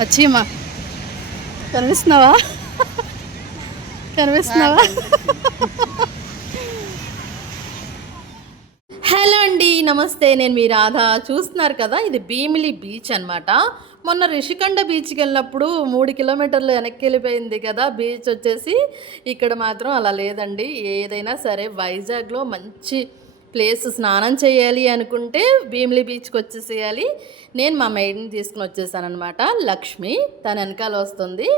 వచ్చిమ్మా కనిపిస్తున్నావా? Hello అండి, నమస్తే. నేను మీ రాధ. చూస్తున్నారు కదా, ఇది భీమిలి బీచ్ అనమాట. మొన్న రిషికొండ బీచ్కి వెళ్ళినప్పుడు 3 కిలోమీటర్లు వెనక్కి వెళ్ళిపోయింది కదా బీచ్ వచ్చేసి. ఇక్కడ మాత్రం అలా లేదండి. ఏదైనా సరే వైజాగ్లో మంచి ప్లేస్ స్నానం చేయాలి అనుకుంటే భీమిలి బీచ్కి వచ్చేసేయాలి. నేను మా మెయిడ్ని తీసుకుని వచ్చేసానమాట. లక్ష్మి తన వెనకాల వస్తుంది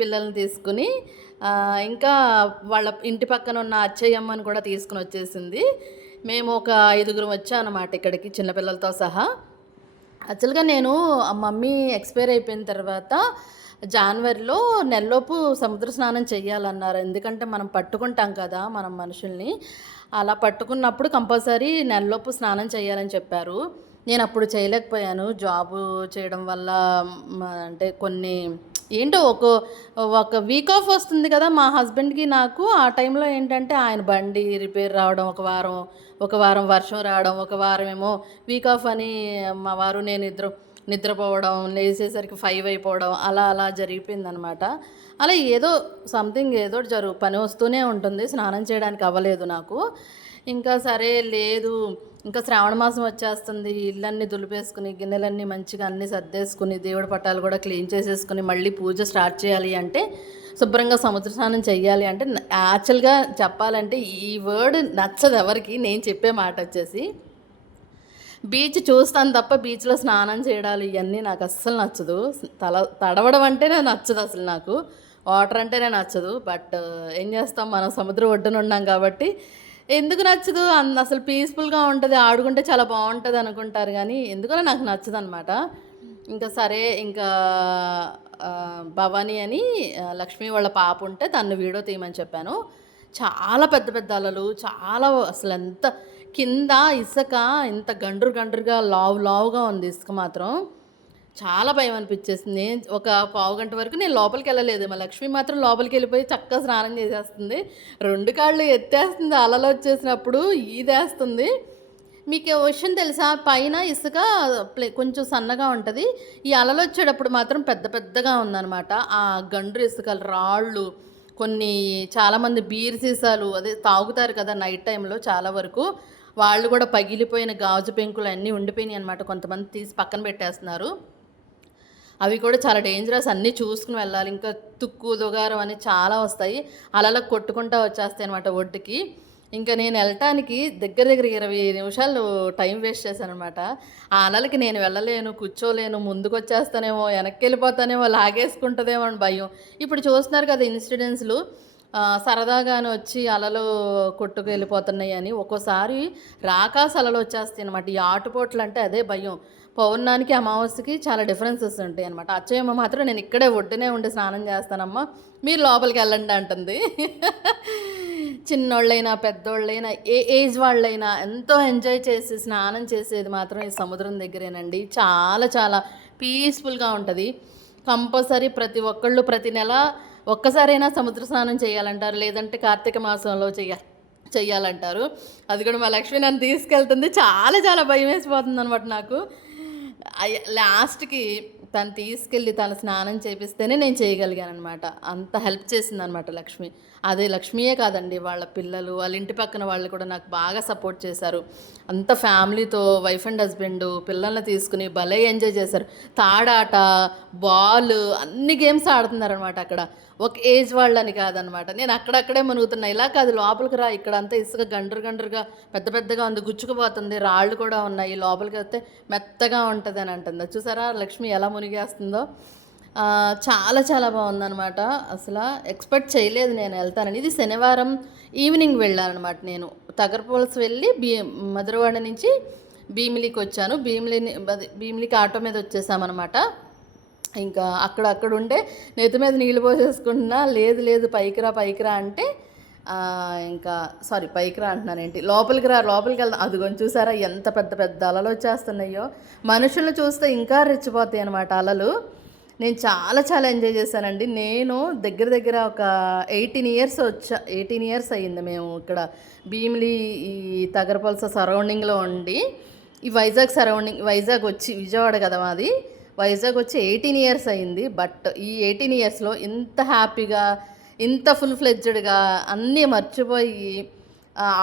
పిల్లల్ని తీసుకుని. ఇంకా వాళ్ళ ఇంటి పక్కన ఉన్న అచ్చయ్యమ్మని కూడా తీసుకుని వచ్చేసింది. మేము ఒక 5గురం వచ్చామన్నమాట ఇక్కడికి, చిన్నపిల్లలతో సహా. యాక్చువల్గా నేను మమ్మీ ఎక్స్పైర్ అయిపోయిన తర్వాత జనవరిలో నెలలోపు సముద్ర స్నానం చెయ్యాలన్నారు. ఎందుకంటే మనం పట్టుకుంటాం కదా మనం మనుషుల్ని, అలా పట్టుకున్నప్పుడు కంపల్సరీ నెలలోపు స్నానం చేయాలని చెప్పారు. నేను అప్పుడు చేయలేకపోయాను, జాబు చేయడం వల్ల. అంటే కొన్ని ఏంటో ఒక వీక్ ఆఫ్ వస్తుంది కదా మా హస్బెండ్కి నాకు. ఆ టైంలో ఏంటంటే ఆయన బండి రిపేర్ రావడం, ఒక వారం వర్షం రావడం, ఒక వారం ఏమో వీక్ ఆఫ్ అని మా వారు నేను నిద్రపోవడం, లేచేసరికి 5 అయిపోవడం, అలా జరిగిపోయిందనమాట. అలా ఏదో సంథింగ్ ఏదో పని వస్తూనే ఉంటుంది. స్నానం చేయడానికి అవ్వలేదు నాకు. ఇంకా సరే లేదు, ఇంకా శ్రావణ మాసం వచ్చేస్తుంది. ఇళ్ళన్నీ దులిపేసుకుని, గిన్నెలన్నీ మంచిగా అన్నీ సర్దేసుకుని, దేవుడి పటాలు కూడా క్లీన్ చేసేసుకుని మళ్ళీ పూజ స్టార్ట్ చేయాలి అంటే, శుభ్రంగా సముద్ర స్నానం చెయ్యాలి అంటే, యాక్చువల్గా చెప్పాలంటే ఈ వర్డ్ నచ్చదు ఎవరికి. నేను చెప్పే మాట వచ్చేసి బీచ్ చూస్తాను తప్ప బీచ్లో స్నానం చేయడాలు ఇవన్నీ నాకు అస్సలు నచ్చదు. తడవడం అంటేనే నచ్చదు అసలు నాకు. వాటర్ అంటేనే నచ్చదు. బట్ ఏం చేస్తాం, మనం సముద్రం ఒడ్డున ఉన్నాం కాబట్టి. ఎందుకు నచ్చదు? అసలు పీస్ఫుల్గా ఉంటుంది, ఆడుకుంటే చాలా బాగుంటుంది అనుకుంటారు, కానీ ఎందుకో నాకు నచ్చదు అనమాట. ఇంకా సరే, ఇంకా భవానీ అని లక్ష్మి వాళ్ళ పాప ఉంటే తను వీడియో తీయమని చెప్పాను. చాలా పెద్ద పెద్ద అలలు, చాలా అసలు ఎంత కింద ఇసుక ఇంత గండ్రుగా లావుగా ఉంది ఇసుక మాత్రం. చాలా భయం అనిపించేసింది. ఒక పావు గంట వరకు నేను లోపలికి వెళ్ళలేదు. మా లక్ష్మి మాత్రం లోపలికి వెళ్ళిపోయి చక్కగా స్నానం చేసేస్తుంది. 2 కాళ్ళు ఎత్తేస్తుంది అలలు వచ్చేసినప్పుడు, ఈదేస్తుంది. మీకు విషయం తెలుసా, పైన ఇసుక కొంచెం సన్నగా ఉంటుంది, ఈ అలలు వచ్చేటప్పుడు మాత్రం పెద్ద పెద్దగా ఉందన్నమాట. ఆ గండ్రు ఇసుకలు, రాళ్ళు, కొన్ని చాలామంది బీర్ సీసాలు అదే తాగుతారు కదా నైట్ టైంలో, చాలా వరకు వాళ్ళు కూడా పగిలిపోయిన గాజు పెంకులు అన్నీ ఉండిపోయినాయి అనమాట. కొంతమంది తీసి పక్కన పెట్టేస్తున్నారు. అవి కూడా చాలా డేంజరస్, అన్నీ చూసుకుని వెళ్ళాలి. ఇంకా తుక్కు దుగారం అని చాలా వస్తాయి, అలలకు కొట్టుకుంటూ వచ్చేస్తాయి అనమాట ఒడ్డుకి. ఇంకా నేను వెళ్ళటానికి దగ్గర 20 నిమిషాలు టైం వేస్ట్ చేశాను అనమాట. ఆ అలలకి నేను వెళ్ళలేను, కూర్చోలేను, ముందుకు వచ్చేస్తానేమో, వెనక్కి వెళ్ళిపోతానేమో, లాగేసుకుంటుందేమో అని భయం. ఇప్పుడు చూస్తున్నారు కదా ఇన్సిడెంట్స్లు, సరదాగానే వచ్చి అలలు కొట్టుకు వెళ్ళిపోతున్నాయి అని. ఒక్కోసారి రాకాస అలలు వచ్చేస్తాయి అనమాట. ఈ ఆటుపోట్లు అంటే అదే భయం. పౌర్ణానికి అమావాస్యకి చాలా డిఫరెన్సెస్ ఉంటాయి అనమాట. అచ్చయ్యమ్మ మాత్రం నేను ఇక్కడే ఒడ్డునే ఉండి స్నానం చేస్తానమ్మా, మీరు లోపలికి వెళ్ళండి అంటుంది. చిన్నోళ్ళైనా పెద్దోళ్ళైనా ఏ ఏజ్ వాళ్ళైనా ఎంతో ఎంజాయ్ చేసి స్నానం చేసేది మాత్రం ఈ సముద్రం దగ్గరేనండి. చాలా చాలా పీస్ఫుల్గా ఉంటుంది. కంపల్సరీ ప్రతి ఒక్కళ్ళు ప్రతి నెల ఒక్కసారైనా సముద్ర స్నానం చేయాలంటారు, లేదంటే కార్తీక మాసంలో చెయ్యాలంటారు. అది కూడా మా లక్ష్మి నన్ను తీసుకెళ్తుంది. చాలా చాలా భయం వేసిపోతుంది అనమాట నాకు. లాస్ట్కి తను తీసుకెళ్ళి తను స్నానం చేపిస్తేనే నేను చేయగలిగాను అనమాట. అంత హెల్ప్ చేసింది అనమాట లక్ష్మి. అదే లక్ష్మియే కాదండి, వాళ్ళ పిల్లలు, వాళ్ళ ఇంటి పక్కన వాళ్ళు కూడా నాకు బాగా సపోర్ట్ చేశారు. అంత ఫ్యామిలీతో వైఫ్ అండ్ హస్బెండ్ పిల్లల్ని తీసుకుని భలే ఎంజాయ్ చేశారు. తాడాట, బాల్, అన్ని గేమ్స్ ఆడుతున్నారనమాట అక్కడ. ఒక ఏజ్ వాళ్ళని కాదనమాట. నేను అక్కడక్కడే మునుగుతున్నా. ఇలా కాదు, లోపలికి రా, ఇక్కడ అంతా ఇసుక గండ్రుగా పెద్ద పెద్దగా ఉంది, గుచ్చుకుపోతుంది, రాళ్ళు కూడా ఉన్నాయి, లోపలికి వస్తే మెత్తగా ఉంటుంది అని అంటుంది. చూసారా లక్ష్మి ఎలా మునిగేస్తుందో. చాలా చాలా బాగుందనమాట. అసలు ఎక్స్పెక్ట్ చేయలేదు నేను వెళ్తానని. ఇది శనివారం ఈవినింగ్ వెళ్ళానమాట. నేను తగరపులస్ వెళ్ళి మధురవాడ నుంచి భీమిలికి వచ్చాను. భీమిలికి ఆటో మీద వచ్చేసామన్నమాట. ఇంకా అక్కడ ఉండే నెత్తి మీద నీళ్ళు పోసేసుకుంటున్నా. లేదు పైకి రా అంటే, ఇంకా పైకి రా అంటున్నాను ఏంటి, లోపలికి వెళ్దాం. అదిగొని చూసారా ఎంత పెద్ద పెద్ద అలలు వచ్చేస్తున్నాయో. మనుషులను చూస్తే ఇంకా రెచ్చిపోతాయి అనమాట అలలు. నేను చాలా చాలా ఎంజాయ్ చేశానండి. నేను దగ్గర దగ్గర ఒక 18 ఇయర్స్ అయ్యింది మేము ఇక్కడ భీమిలి ఈ తగరపల్స సరౌండింగ్‌లో ఉండి, ఈ వైజాగ్ వచ్చి విజయవాడ కదా మాది. వైజాగ్ వచ్చి 18 ఇయర్స్ అయింది. బట్ ఈ 18 ఇయర్స్‌లో ఇంత హ్యాపీగా, ఇంత ఫుల్ ఫ్లెడ్జ్డ్‌గా అన్నీ మర్చిపోయి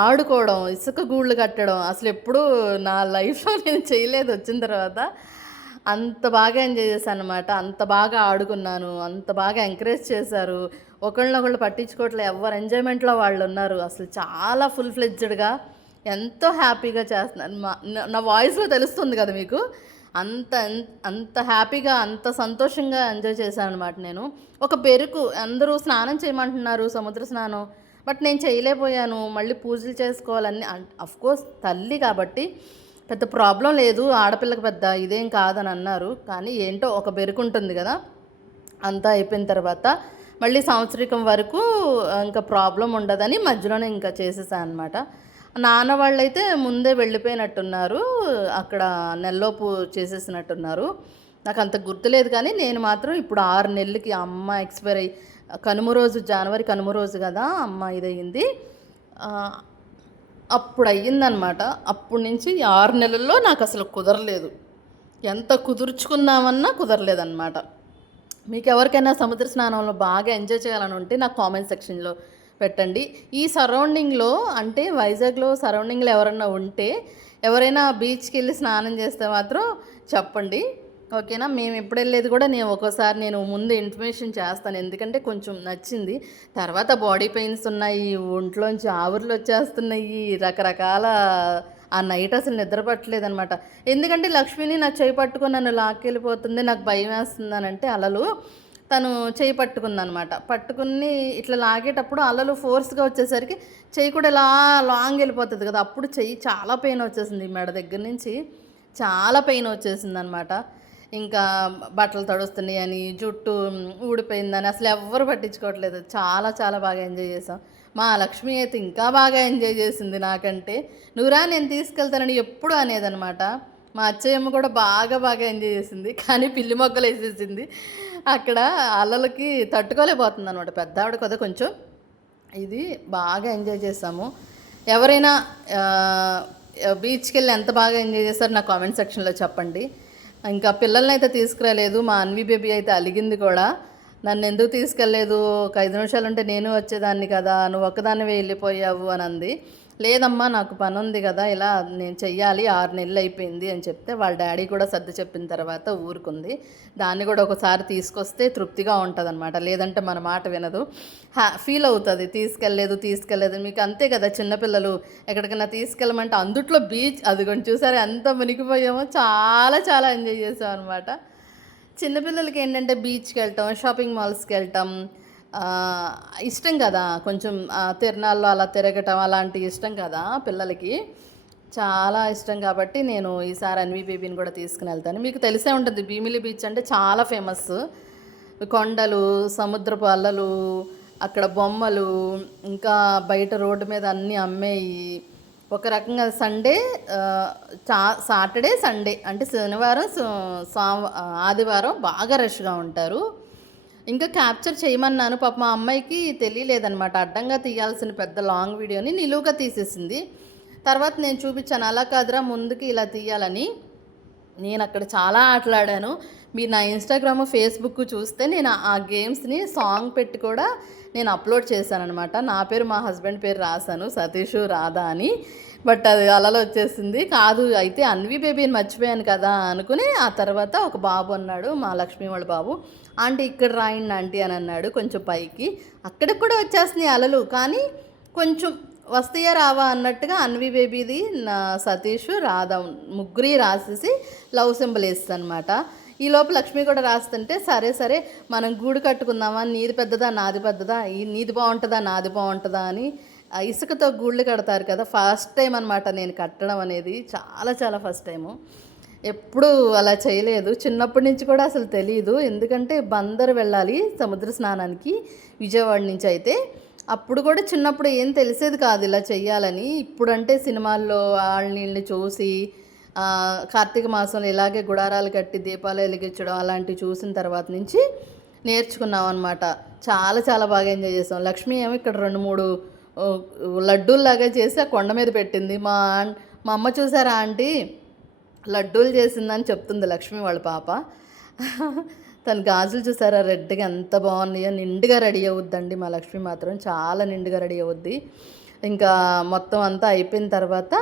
ఆడుకోవడం, ఇసుక గూళ్ళు కట్టడం అసలెప్పుడూ నా లైఫ్‌లో నేను చేయలేదు వచ్చిన తర్వాత. అంత బాగా ఎంజాయ్ చేశాననమాట. అంత బాగా ఆడుకున్నాను. అంత బాగా ఎంకరేజ్ చేశారు. ఒకళ్ళనొకళ్ళు పట్టించుకోవట్లే. ఎవరి ఎంజాయ్‌మెంట్‌లో వాళ్ళున్నారు. అసలు చాలా ఫుల్ ఫ్లెడ్జ్డ్‌గా ఎంతో హ్యాపీగా చేస్తున్నాను. నా వాయిస్‌లో తెలుస్తుంది కదా మీకు. అంత అంత హ్యాపీగా, అంత సంతోషంగా ఎంజాయ్ చేశాననమాట నేను. ఒక పెరుకు అందరూ స్నానం చేయమంటున్నారు, సముద్ర స్నానం. బట్ నేను చేయలేకపోయాను. మళ్ళీ పూజలు చేసుకోవాలని అఫ్‌కోర్స్ తల్లి కాబట్టి పెద్ద ప్రాబ్లం లేదు. ఆడపిల్లకి పెద్ద ఇదేం కాదని అన్నారు. కానీ ఏంటో ఒక బెరుకుంటుంది కదా! అంతా అయిపోయిన తర్వాత మళ్ళీ సంవత్సరికం వరకు ఇంకా ప్రాబ్లం ఉండదని మధ్యలోనే ఇంకా చేసేసాను అనమాట. నాన్న వాళ్ళైతే ముందే వెళ్ళిపోయినట్టున్నారు. అక్కడ నెలలోపు చేసేసినట్టున్నారు. నాకు అంత గుర్తులేదు కానీ నేను మాత్రం ఇప్పుడు 6 నెలలకి అమ్మ ఎక్స్‌పైర్ అయ్యి కనుమ రోజు జనవరి కనుమ రోజు కదా అమ్మ ఇదయింది. అప్పుడు అయ్యిందనమాట. అప్పటి నుంచి 6 నెలల్లో నాకు అసలు కుదరలేదు. ఎంత కుదుర్చుకుందామన్నా కుదరలేదన్నమాట. మీకు ఎవరికైనా సముద్ర స్నానంలో బాగా ఎంజాయ్ చేయాలని ఉంటే నాకు కామెంట్ సెక్షన్‌లో పెట్టండి. ఈ సరౌండింగ్‌లో అంటే వైజాగ్‌లో సరౌండింగ్‌లో ఎవరన్నా ఉంటే, ఎవరైనా బీచ్‌కి వెళ్ళి స్నానం చేస్తే మాత్రం చెప్పండి. ఓకేనా? మేము ఎప్పుడు వెళ్ళేది కూడా ఒక్కోసారి నేను ముందు ఇన్ఫర్మేషన్ చేస్తాను. ఎందుకంటే కొంచెం నచ్చింది. తర్వాత బాడీ పెయిన్స్ ఉన్నాయి, ఒంట్లోంచి ఆవిర్లు వచ్చేస్తున్నాయి, రకరకాల ఆ నైట్ అసలు నిద్ర పట్టలేదనమాట. ఎందుకంటే లక్ష్మిని నా చేయి పట్టుకొని నన్ను లాక్కెళ్ళిపోతుంది, నాకు భయం వేస్తుందనంటే అలలు తను చేయి పట్టుకుందనమాట. పట్టుకుని ఇట్లా లాగేటప్పుడు అలలు ఫోర్స్గా వచ్చేసరికి చెయ్యి కూడా ఇలా లాంగ్ వెళ్ళిపోతుంది కదా! అప్పుడు చెయ్యి చాలా పెయిన్ వచ్చేసింది. మెడ దగ్గర నుంచి చాలా పెయిన్ వచ్చేసిందనమాట. ఇంకా బట్టలు తడుస్తున్నాయని, జుట్టు ఊడిపోయిందని అసలు ఎవ్వరు పట్టించుకోవట్లేదు. చాలా చాలా బాగా ఎంజాయ్ చేసాం. మా లక్ష్మి అయితే ఇంకా బాగా ఎంజాయ్ చేసింది నాకంటే. నువ్వురా నేను తీసుకెళ్తానని ఎప్పుడు అనేదనమాట. మా అచ్చయ్యమ్మ కూడా బాగా బాగా ఎంజాయ్ చేసింది. కానీ పిల్లి మొగ్గలు వేసేసింది. అక్కడ అలలకి తట్టుకోలేకపోతుంది అనమాట. పెద్ద ఆవిడ కదా కొంచెం. ఇది బాగా ఎంజాయ్ చేసాము. ఎవరైనా బీచ్కి వెళ్ళి ఎంత బాగా ఎంజాయ్ చేశారో నాకు కామెంట్ సెక్షన్లో చెప్పండి. ఇంకా పిల్లల్ని అయితే తీసుకురాలేదు. మా అన్వి బేబీ అయితే అలిగింది కూడా. నన్ను ఎందుకు తీసుకెళ్ళలేదు, ఒక 5 నిమిషాలు ఉంటే నేను వచ్చేదాన్ని కదా, నువ్వు ఒక్కదానివే వెళ్ళిపోయావు అని అంది. లేదమ్మా నాకు పని ఉంది కదా, ఇలా నేను చెయ్యాలి, 6 నెలలు అయిపోయింది అని చెప్తే వాళ్ళ డాడీ కూడా సర్ది చెప్పిన తర్వాత ఊరుకుంది. దాన్ని కూడా ఒకసారి తీసుకొస్తే తృప్తిగా ఉంటుంది అనమాట. లేదంటే మన మాట వినదు, ఫీల్ అవుతుంది తీసుకెళ్ళలేదు. మీకు అంతే కదా, చిన్నపిల్లలు ఎక్కడికైనా తీసుకెళ్ళమంటే అందుట్లో బీచ్ అదిగోండి చూసారా ఎంత మునిగిపోయామో. చాలా చాలా ఎంజాయ్ చేసాం అనమాట. చిన్నపిల్లలకి ఏంటంటే బీచ్కి వెళ్ళటం, షాపింగ్ మాల్స్కి వెళ్ళటం ఇష్టం కదా. కొంచెం తిరణాల్లో అలా తిరగటం అలాంటివి ఇష్టం కదా పిల్లలకి, చాలా ఇష్టం. కాబట్టి నేను ఈసారి అన్వి బేబీని కూడా తీసుకుని వెళ్తాను. మీకు తెలిసే ఉంటుంది భీమిలి బీచ్ అంటే చాలా ఫేమస్. కొండలు, సముద్రపు అలలు, అక్కడ బొమ్మలు, ఇంకా బయట రోడ్డు మీద అన్నీ అమ్మేయి. ఒక రకంగా సండే సాటర్డే సండే అంటే శనివారం ఆదివారం బాగా రష్గా ఉంటారు. ఇంకా క్యాప్చర్ చేయమన్నాను. పాప మా అమ్మాయికి తెలియలేదనమాట. అడ్డంగా తీయాల్సిన పెద్ద లాంగ్ వీడియోని నిలువుగా తీసేసింది. తర్వాత నేను చూపించాను, అలా కాదురా ముందుకి ఇలా తీయాలని. నేను అక్కడ చాలా ఆటలాడాను. మీరు నా ఇన్స్టాగ్రామ్, ఫేస్బుక్ చూస్తే నేను ఆ గేమ్స్ని సాంగ్ పెట్టి కూడా నేను అప్లోడ్ చేశాను అనమాట. నా పేరు మా హస్బెండ్ పేరు రాశాను, సతీష్ రాధా అని. బట్ అది అలలో వచ్చేసింది. కాదు అయితే అన్వి బేబీని మర్చిపోయాను కదా అనుకుని ఆ తర్వాత ఒక బాబు అన్నాడు, మా లక్ష్మీ వాళ్ళ బాబు, ఆంటీ ఇక్కడ రాయండి ఆంటీ అని అన్నాడు. కొంచెం పైకి అక్కడికి కూడా వచ్చేస్తున్నాయి అలలు, కానీ కొంచెం వస్తాయా రావా అన్నట్టుగా అన్వి బేబీది నా సతీష్ రాధా ముగ్గురి రాసేసి లవ్ సింబల్ వేస్తుంది అనమాట. ఈ లోపు లక్ష్మి కూడా రాస్తుంటే సరే మనం గూడు కట్టుకుందామా, నీది పెద్దదా నాది పెద్దదా, నీది బాగుంటుందా నాది బాగుంటుందా అని ఇసుకతో గూళ్ళు కడతారు కదా. ఫస్ట్ టైం అనమాట నేను కట్టడం అనేది, చాలా చాలా ఫస్ట్ టైము. ఎప్పుడు అలా చేయలేదు. చిన్నప్పటి నుంచి కూడా అసలు తెలియదు. ఎందుకంటే బందరు వెళ్ళాలి సముద్ర స్నానానికి విజయవాడ నుంచి. అయితే అప్పుడు కూడా చిన్నప్పుడు ఏం తెలిసేది కాదు ఇలా చెయ్యాలని. ఇప్పుడంటే సినిమాల్లో వాళ్ళని చూసి కార్తీక మాసంలో ఇలాగే గుడారాలు కట్టి దీపాలు వెలిగించడం అలాంటివి చూసిన తర్వాత నుంచి నేర్చుకున్నాం అనమాట. చాలా చాలా బాగా ఎంజాయ్ చేసాం. లక్ష్మి ఏమో ఇక్కడ 2-3 లడ్డూల్లాగా చేసి ఆ కొండ మీద పెట్టింది. మా అమ్మ చూసారా ఆంటీ లడ్డూలు చేసిందని చెప్తుంది లక్ష్మి వాళ్ళ పాప. తన గాజులు చూసారా రెడ్గా ఎంత బాగున్నాయో. నిండుగా రెడీ అవుద్దండి మా లక్ష్మి మాత్రం, చాలా నిండుగా రెడీ అవుద్ది. ఇంకా మొత్తం అంతా అయిపోయిన తర్వాత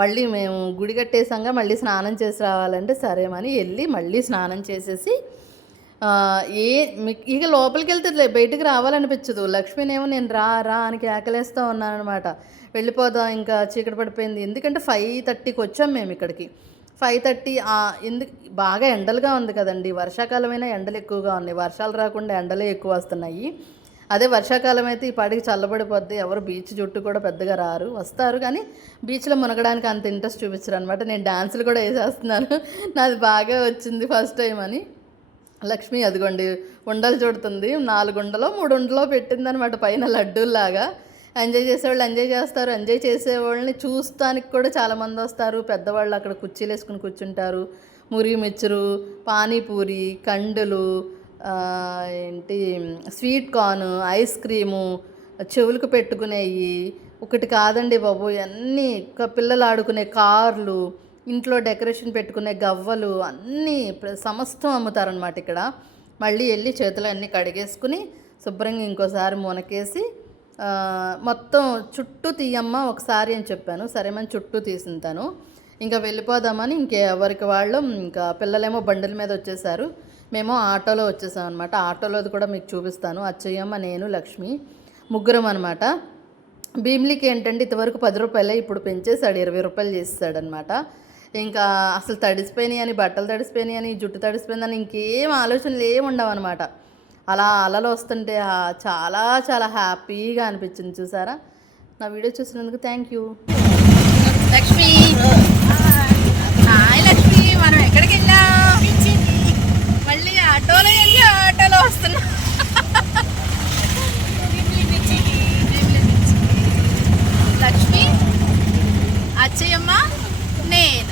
మళ్ళీ మేము గుడి కట్టేసాక మళ్ళీ స్నానం చేసి రావాలంటే సరేమని వెళ్ళి మళ్ళీ స్నానం చేసేసి ఇక లోపలికి వెళ్తే బయటికి రావాలనిపించదు. లక్ష్మీనేమో నేను రా అని కేకలేస్తూ ఉన్నానమాట. వెళ్ళిపోదాం ఇంకా చీకటి పడిపోయింది. ఎందుకంటే 5:30కి వచ్చాం మేము ఇక్కడికి. 5:30 ఎందుకు బాగా ఎండలుగా ఉంది కదండి. వర్షాకాలమైనా ఎండలు ఎక్కువగా ఉన్నాయి, వర్షాలు రాకుండా ఎండలే ఎక్కువ వస్తున్నాయి. అదే వర్షాకాలం అయితే ఈ పాటికి చల్లబడిపోద్ది. ఎవరు బీచ్ చుట్టూ కూడా పెద్దగా రారు, వస్తారు కానీ బీచ్లో మునగడానికి అంత ఇంట్రెస్ట్ చూపించరు అనమాట. నేను డాన్సులు కూడా వేసేస్తున్నాను, నాది బాగా వచ్చింది ఫస్ట్ టైం అని. లక్ష్మి అదిగోండి ఉండలు చుడుతుంది. 4 ఉండలో 3 ఉండలో పెట్టిందనమాట పైన లడ్డూల్లాగా. ఎంజాయ్ చేసేవాళ్ళు ఎంజాయ్ చేస్తారు, ఎంజాయ్ చేసేవాళ్ళని చూస్తానికి కూడా చాలామంది వస్తారు. పెద్దవాళ్ళు అక్కడ కుర్చీలు వేసుకుని కూర్చుంటారు. మురి మిచ్చరు, పానీపూరి, కండులు, స్వీట్ కార్న్, ఐస్ క్రీము, చెవులకు పెట్టుకునేవి ఒకటి కాదండి బాబు, అన్నీ పిల్లలు ఆడుకునే కార్లు, ఇంట్లో డెకరేషన్ పెట్టుకునే గవ్వలు అన్నీ సమస్తం అమ్ముతారనమాట ఇక్కడ. మళ్ళీ వెళ్ళి చేతులు అన్నీ కడిగేసుకుని శుభ్రంగా ఇంకోసారి మునకేసి మొత్తం చుట్టూ తీయమ్మ ఒకసారి అని చెప్పాను. సరేమని చుట్టూ తీసింతాను. ఇంకా వెళ్ళిపోదామని ఇంకెవరికి వాళ్ళు, ఇంకా పిల్లలేమో బండిల మీద వచ్చేసారు, మేము ఆటోలో వచ్చేసాం అనమాట. ఆటోలోది కూడా మీకు చూపిస్తాను. అచ్చయ్యమ్మ, నేను, లక్ష్మి ముగ్గురం అనమాట. భీమిలికి ఏంటంటే ఇంతవరకు 10 రూపాయలే, ఇప్పుడు పెంచేశాడు 20 రూపాయలు చేసేసాడనమాట. ఇంకా అసలు తడిసిపోయినాయి అని, బట్టలు తడిసిపోయినాయి అని, జుట్టు తడిసిపోయిందని ఇంకేం ఆలోచనలు ఏమి ఉండవు అనమాట. అలా అలలు వస్తుంటే చాలా చాలా హ్యాపీగా అనిపించింది. చూసారా? నా వీడియో చూసినందుకు thank you. Lakshmi, hi Lakshmi, మనం ఎక్కడికి వెళ్ళాం? మళ్ళీ ఆటోలో వెళ్ళి ఆటోలో వస్తున్నాం. లక్ష్మి, అచ్చయ్యమ్మ, నేను